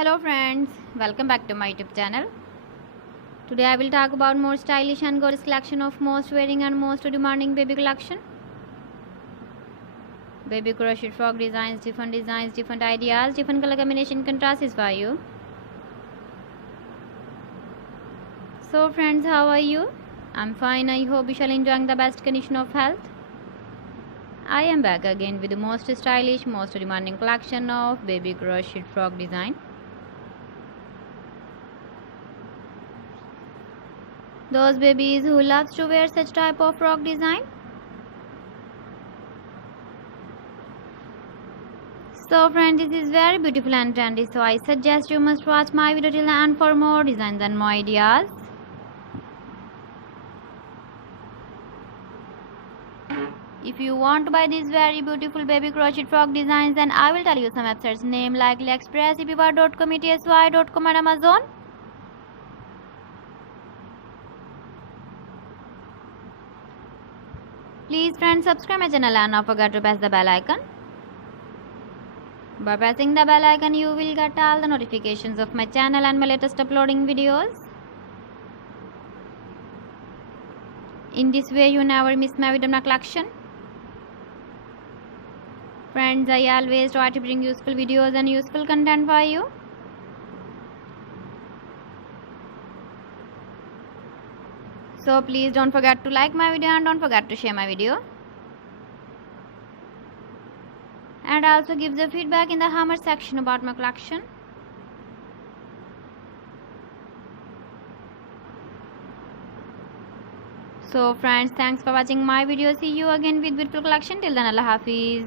Hello friends, welcome back to my YouTube channel. Today I will talk about more stylish and gorgeous collection of most wearing and most demanding baby collection. Baby crochet frog designs, different ideas, different color combination contrasts for you. So friends, how are you? I'm fine. I hope you shall enjoy the best condition of health. I am back again with the most stylish, most demanding collection of baby crochet frog design. Those babies who loves to wear such type of frog design. So friends, this is very beautiful and trendy, so I suggest you must watch my video till the end for more designs and more ideas. If you want to buy these very beautiful baby crochet frog designs, then I will tell you some websites name like AliExpress, eBay.com, ETSY.com and Amazon. Please friends, subscribe my channel and don't forget to press the bell icon. By pressing the bell icon, you will get all the notifications of my channel and my latest uploading videos. In this way, you never miss my video collection. Friends, I always try to bring useful videos and useful content for you. So please don't forget to like my video and don't forget to share my video. And also give the feedback in the comment section about my collection. So friends, thanks for watching my video. See you again with beautiful collection. Till then, Allah Hafiz.